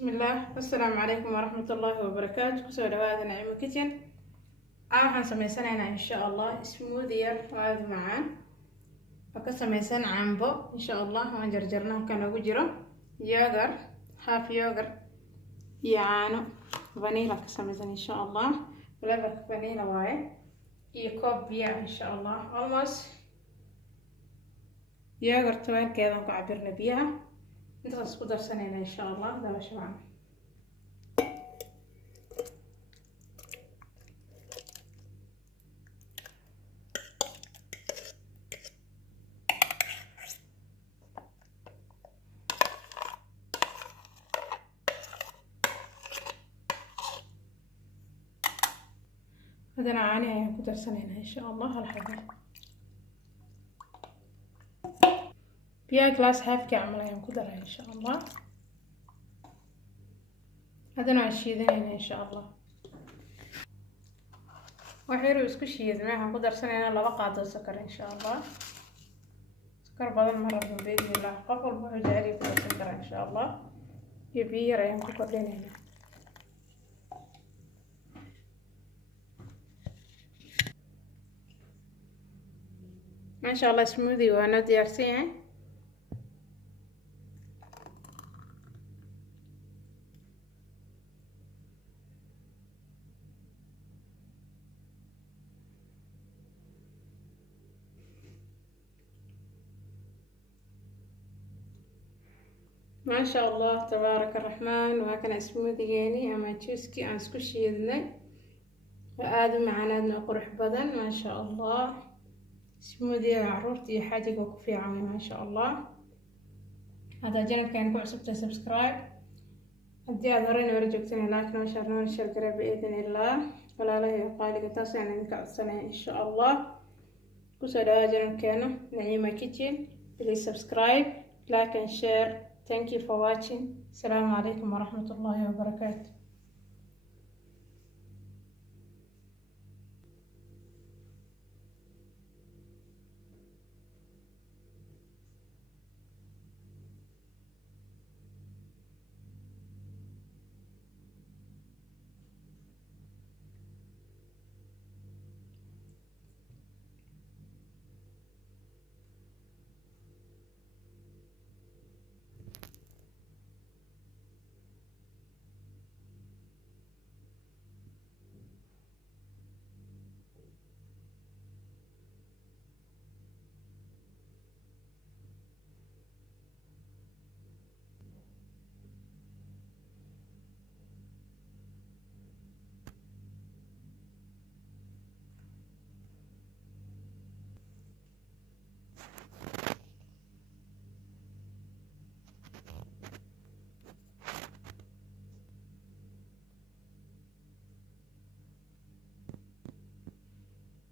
بسم الله السلام عليكم ورحمة الله وبركاته. كسو دواada نعيمة kitchen waxaan sameysanaynaa insha Allah smoothie yar aad macaan oo ka sameysan cambo insha Allah. waan jarjarnaa halkan ugu jiro yogurt, half yogurt iyo caano vanilla ka sameysan insha Allah. flavor vanilla waaye iyo koob biyo insha Allah. almost yogurt weelkeedan ku cabirna biyaha intaas ku darsanayna insha Allah. dalasho macaan هذا عاني ayaan ku darsanayna insha Allah. hal xabo biyo glass half camal ayaan ku daray insha Allah. hadana waan shiidanayna insha Allah. waxayru isku shiidnaa waxaan ku darsanaynaa 2 qaado sokor insha Allah. sokor badan ma rabno beedila qof walba wuxuu jecel yahay ku darsan karaa insha Allah. iyo biyo yar ayaan ku kordhinaynaa. ما شاء الله smoothie وانا diyaarsan ما شاء الله تبارك الرحمن. وهكذا smoothie يعني اما juice aan isku shiidnay aad macaan qurux badan ما شاء الله. smoothie عرورتي حاجة كوفي عامل ما شاء الله. هذا جانب كان كعصبته سبسكرايب هدي أظهرين ورجوكتين لايك نشرنا ونشر قريب بإذن الله. ولا له يقال قطاس يعني نكعصنا إن شاء الله. كسر جانب كانوا نعيمة كيتشن. please subscribe like and share. thank you for watching. السلام عليكم ورحمة الله وبركاته.